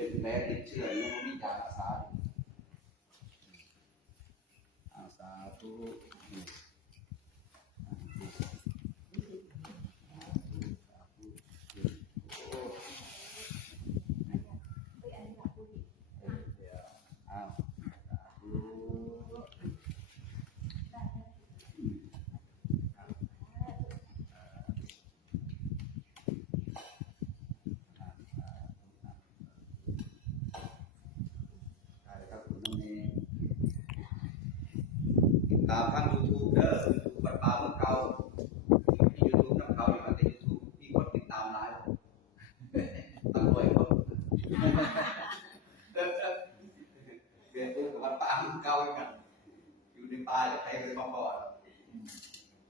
เป็นแผลติดเชื้อยังบ่มียารักษาอาสาธุอืมโอ้อ้าวสาธุได้เลยครับคุณน้องเมย์ ติดตามทาง YouTube เด้อ YouTube บัดปลาเมืองเก่ามี YouTube นำเขาอยู่แต่ YouTube มีคนติดตามหลายตั้งรวยคนเรียนรู้กับวัดป่าเมืองเก่าอีกกันอยู่ในป่าจะไปเป็นมาก่อน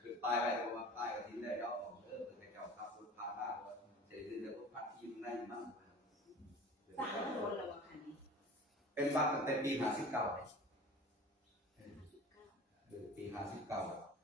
คือป้ายไปเพราะว่าป้ายก็ทิ้งได้แล้วเออไปเก่าขับรถพามาว่าเดี๋ยวเดี๋ยวรถพัดที่มันได้มั่งสามคนละวันนี้เป็นบัตรตั้งแต่ปีห้าสิบเก้าเลยเออปี ห้าสิบเก้า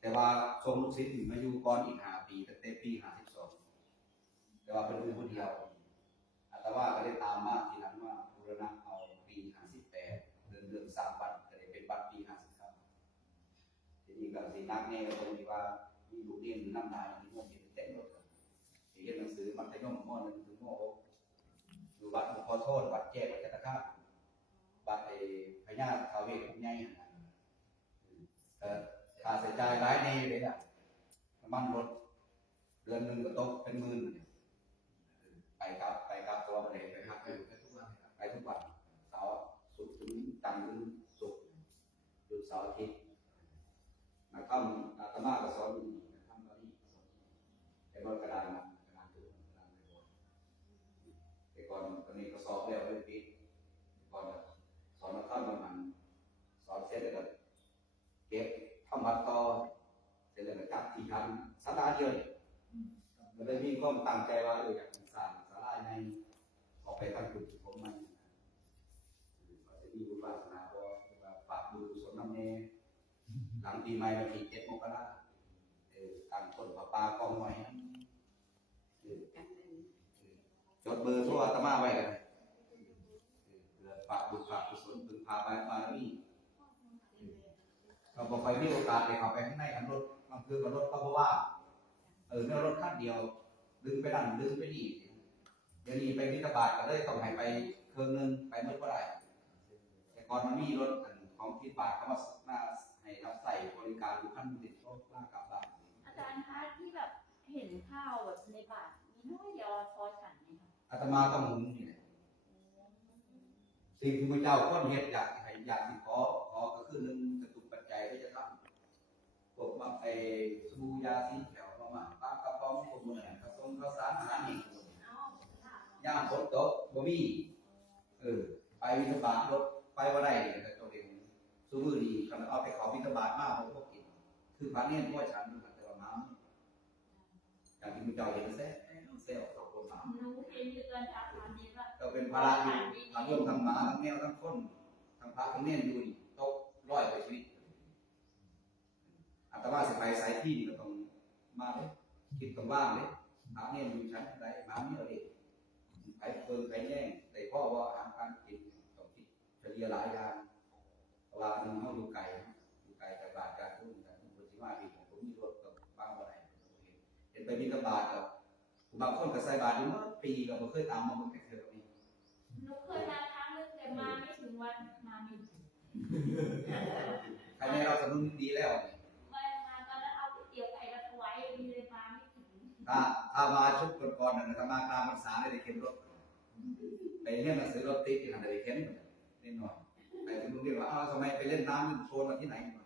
แต่ว่าทรงลูกศิษย์มาอยู่ก่อนอีกห้าปีตั้งแต่ปีห้าสิบสองแต่ว่าเป็นคนเดียวอาตมาก็ได้ตามมาทีหลังว่าบูรณะเอาปีห้าสิบแปดเดือนเดือนสามบัตรก็เลยเป็นบัตรปีห้าสิบเก้าทีนี้ก็สีนักแน่ตรงที่ว่ามีลูกเรียนอยู่น้ำลายที่มันเป็นเต็มรถเรียนหนังสือมัธยมมหนึ่งถึงมหกอยู่วัดขอโทษวัดแก้วัดจัตตาบัตรไอ้พญาทาวเวสคุ้มใหญ่หั่นน่ะเออ ค่าใช้จ่ายหลายแน่เลยอะน้ำมันรถเดือนหนึ่งก็ตกเป็นหมื่นไปกลับไปกลับตัวบ่ได้ไปพักไปทุกวันไปทุกวันเสาร์ศุกร์ถึงจันทร์ถึงศุกร์หยุดเสาร์อาทิตย์นักธรรมอาตมาก็สอนอยู่นี่นักธรรมบาลีก็สอนอยู่แต่ว่ากระดานมันกระดานตัวกระดานไม่พอแต่ก่อนตอนนี้ก็สอบแล้วเลยปิด ก่อนสอนนักธรรมประมาณสอนเสร็จแล้วก็เก็บทำวัดต่อเสร็จ แล้วก็กลับที่คันสัปดาห์เดียวเนี่ยมันเลยมีความตั้งใจว่าเอออยากสร้างศาลาในออกไปทางจุดผมมันว่จะมีบุญวาสนาพอว่าฝากบุญกุศลน้ำแน่หลังปีใหม่วันที่เจ็ดมกราเออตั้งต้นประปากองหน่อยจดเบอร์โทรอาตมาไว้กันฝากบุญฝากกุศลพึงพาไปบารมีเราบอกไปมีโอกาสเลยเข้าไปข้างในอันรถ คือกับรถก็เพราะว่า เออเนี่ยรถคันเดียวดึงไปนั่นดึงไปนี่เดี๋ยวนี้ไปวิทบาทก็เลยต้องให้ไปเครื่องนึงไปเมื่อก็ได้แต่ก่อนมันมีรถของที่บาทเขามามาให้เราใส่บริการอยู่ขั้นติดรถลากกลับบ้านอาจารย์คะที่แบบเห็นข้าวแบบในบาทมีน้อยเดียวพอฉันไหมคะอาตมาต้องหมุนนี่แหละสิ่งที่พระเจ้าค้นเหตุอยากให้อยากที่ขอขอก็คือหนึ่งกระตุยที่จะทำพวกมา ไอ้สบู่ยาสีแถวประมาณปากกระป๋องพวกมันเนี่ยกระป๋องข้าวสารอาหารนี่ย่างฝนตกบ่มีเออไปวิทบาทรถไปว่าได้เนี่ยแต่ตัวเองสู้มือดีคันเอาไปเขาวิทบาทมากผมก็กิน คือพระเนี่ยพ่อฉันอยู่แต่ว่าน้ำอย่างที่พระเจ้าเห็นแซ่แซ่ออกจากคนน้ำหนูเห็นอยู่ตอนเช้าเป็นภาระอยู่ทั้งโยมทั้งหมาทั้งแมวทั้งคนทั้งพระทั้งเน่นอยู่นี่ตกร้อยกว่าชีวิต อาตมาสิไปสายที่นี่ก็ต้องมาเลยคิดต้องว่างเลยพระเน่นอยู่ชั้นใดหมาเนี่ยเด็กไปเพิ่งไปแย่งแต่พ่อว่าอาหารการกินต้องคิดเฉลี่ยหลายอย่างเพราะว่าหนึ่งเขาอยู่ไกลอยู่ไกลจากบาทจากทุ่งจากทุ่งพุทธิมาที่ผมมีรถกับบ้างบ่ได้เห็นไปมีกระบาดกับบางคนก็ใส่บาตรอยู่เมื่อปีก็บ่เคยตามมาเบิ่งแค่เทื่อนี้หนูเคยมาครั้งนึงแต่มาไม่ถึงวันมาไม่ถึงใครแม่เราสำนุนดีแล้ว ถ้าถ้ามาชุดก่อนๆนั่นถ้ามากลางพรรษาได้ได้เข็นรถไปเรียนหนังสือรถติดที่หันได้เข็นนิดหน่อยไปถึงโรงเรียนว่าเอาทำไมไปเล่นน้ำมันโซนมาที่ไหนมา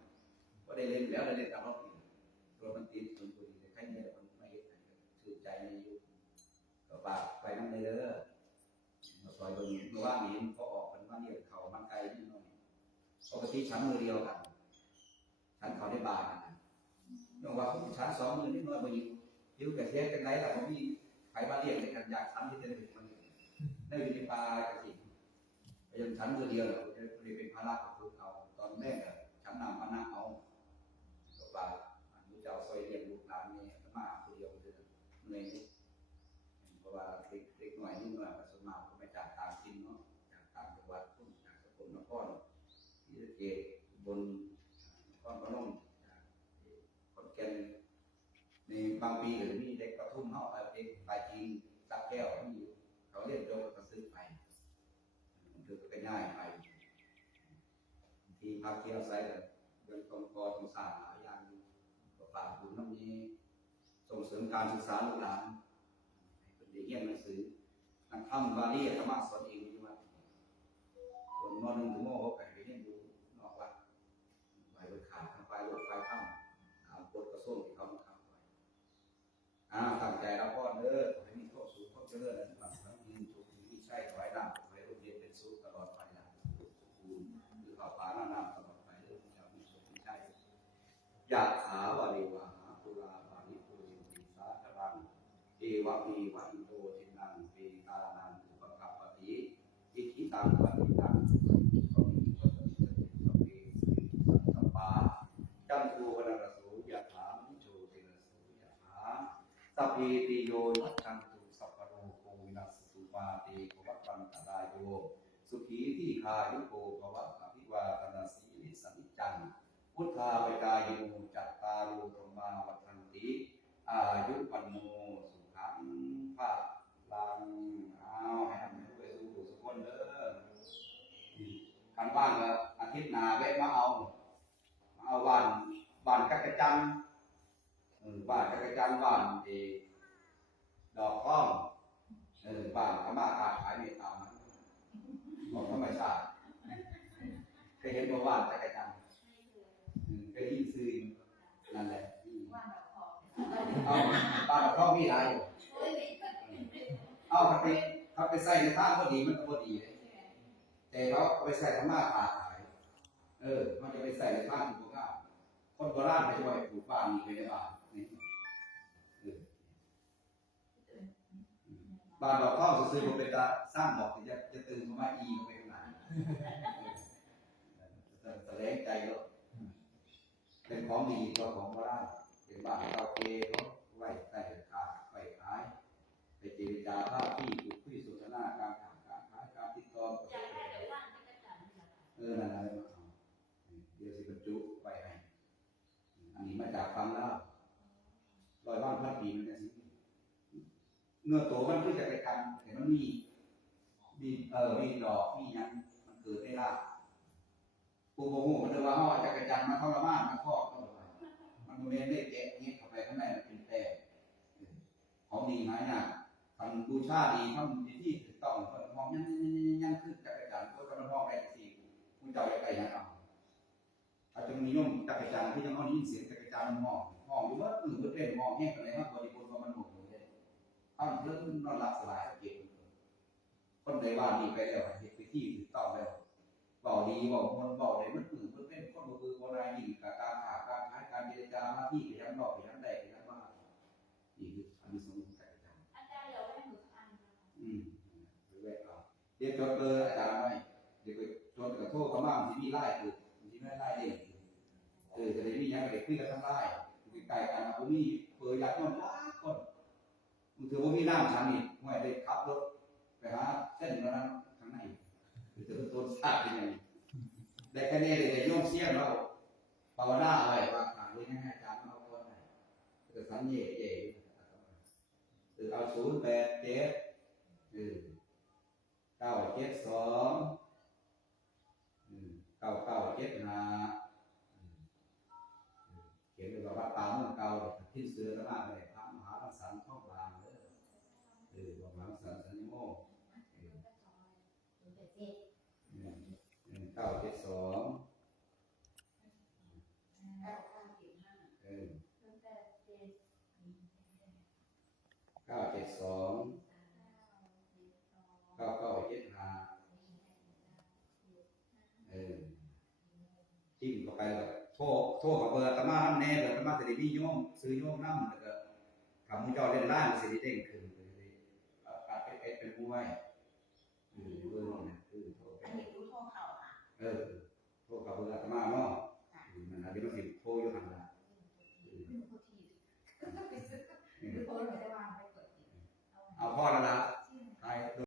ก็ได้เล่นแล้วได้เล่นกับรถอีกรถมันติดส่วนตัวดีแต่เนี่ยมันไม่เห็นไหนชื่นใจในยุคก็ฝากไปนั่นเลยเด้อมาซอยตรงนี้เมื่อว่างนี้ก็ออกเป็นว่าเนี่ยเขามันไกลนิดหน่อยปกติชั้นมือเดียวกันชั้นเขาได้บาทนะน้องว่าผมชั้นสองมือนิดหน่อยบ่ยิง ยิ้วกับเสีกันได้แหละพราะพี่ไปมาเรียนในการอยากซ้ำที่จะได้เป็นคนหนึ่งได้อยู่ในปลาจสิงไปยังชั้นตัวเดียวเราจะเป็นพระราชของพวกเขาตอนแรกอะชั้นนำพระนาเอาต่อไปอันนี้จะเาซอยเรียนลูกหลานนี่มาคนเดียวเนเลายเพราะว่าเล็กหน่อยนี่หน่อยผสมมาก็ไม่จากตามจริงเนาะจากตามจังหวัดจากสกลนครที่จะเกตบน บางปีหรือมีเด็กกระทุ่มเขาไปเด็กไปจีนสักแก้วที่อยู่เขาเรียกโยมก็ซื้อไปถือก็ง่ายไปที่พักที่เราใส่เรื่องตรงกอตรงสารหลายอย่างก็ฝากบุญน้ำนี้ส่งเสริมการศึกษาลูกหลานให้เป็นเด็กเรียนหนังสือนักธรรมบาลีธรรมะสอนเองที่ว่าส่วนมหนึ่งถึงมหก ยะถาวาริวาหาปุราปาริปุเรนติสาครังเอวะมีวันโตทินังเปตานังอุปกัปปติอิทิตังปฏิตังสุขติปมิปัสสิสติสเปสัตตปาจันทูวรรสูยะถามิโชติรสูยะถาสัพพิติโยยัจจันตุสัพพโรโควินัสสุปาติภวัตวันตรายโยสุขีที่คายุโกภวะอภิวาทนาสีลิสนิจจัง พุทธาปกายโมจัตตารุธรรมาวัฏันติ อายุวันโนสุขังภาลังเอาให้ทำให้ด้วยสุขสุขคนเด้อคันบ้านก็อาทิตย์นาแวะมาเอามาเอาบ้านบ้านจักรจันทร์บ้านจักรจันทร์บ้านเอดอกข้อมเออบ้านอาม่าขาขายเมตตามันของธรรมชาติเคยเห็นบ่บ้านจักจันทร์อืมเคยได้ยินซื้ออยู่นั่นแหละอืม ว่าแบบของ เอาบ้านเขามีหลายอยู่เอาถ้าไปถ้าไปใส่ในท่าก็ดีมันก็ดีเลยแต่เขาเอาไปใส่ธรรมะขาขายเออ มันจะไปใส่ในท่างที่บ่งามคนโบราณไม่ใช่ว่าให้ปลูกบ้านมีไว้ในบ้านนี่บ้านดอกข้าวซื้อๆบ่เป็นตาสร้างดอกจะจะตื่นมาอีเข้าไปข้างหนาเออแสดงใจแล้วเป็นของดีกว่าของโบราณ เป็นบ้านเก่าเก่เขาไว้ใส่ขาไว้ขายไปเจรจาภาพ ที่ถูกคุยสนทนาการขายการขาการติดต่ออยากได้แต่ว่าจักรจันทร์นะคะเออนั่นอะไรมาเอาเดี๋ยวสิบรรจุไปให้อันนี้มาจากฟังแล้วร้อยว่านพันปีมันจะสิเนื้อตัวมันคือจะไปทำเห็นมันมีมีเออมีดอกมียังมันเกิดได้ละปูโบโหมันเลยว่าเขาเอจักรจันทร์มาทรมานมาทอดเข้าไปมันโมเมนได้แกะเงี้ยเข้าไปข้างในมันเป็นแปรของดีหายาก ทำบูชาดีทำดีที่ถูกต้องคนมองยังยังยังขึ้นจักรจันทร์ก็มันมองได้สี่คุณเจ้าจะไปยังเอาอาจจะมีโยมจักรจันทร์ที่ยังเอาได้ยินเสียงจักรจันทร์มองมองอยู่ว่าอื่นก็เป็นมองแห้งอะไรมากบริบูรณ์ว่ามันหมดเลยถ้ามันเพิ่มนอนหลับสบายเก็บคนใดว่าดีไปแล้วเหตุไปที่ถูกต้องแล้วบอกดีบอกคนบอกเลยมันอื่นมันเป็นคนมือโบราณยิ่งกับการหาการขายการเจรจามาที่ไปยังนอกไป จดเบอร์อาจารย์ไว้เดี๋ยวไปจดกระโทษเขาบ้างที่มีไล่คือที่ไม่ไล่เด้งเออจะได้มีอย่างไรคุยกันทั้งไล่คุยไกลกันนะผมมีเบอร์อยากนอนล้าคนมึงถือว่ามีน้ำฉันนี่ห่วยได้ขับรถไปหาเส้นนั้นข้างในคือจะเป็นต้นซากยังไงได้แค่นี้เลยโยมเสี้ยงเราภาวนาไว้ว่าถามเลยนะอาจารย์เอาคนไหนจะสัญเย่เย่เออเอาศูนย์แปดเจ็ดเออ เก้าเจ็ดสองเก้าเก้าเจ็ดห้าเขียนเลยว่าวัดป่าเมืองเก่าที่เสือตะมาเลยพระมหาสันท่องกลางเลยเออบอกหลังสันสันนิโมเก้าเจ็ดสองเก้าเจ็ดสอง โทรโทรกับเบอร์ตมาน้ำแน่เบอร์ตมาสิริมีโยมซื้อโยมน้ำแล้วก็ขับมือจอเล่นล่างสิริเด้งขึ้นเลยการเป็ดเป็นมวยอืมเบอร์น้องเนี่ยคือโทรอันนี้รู้โทษเขาค่ะเออโทษกับเบอร์ตมาเนาะมันอาจจะมาสิโทษอยู่ทางละเอาพ่อแล้วละใช่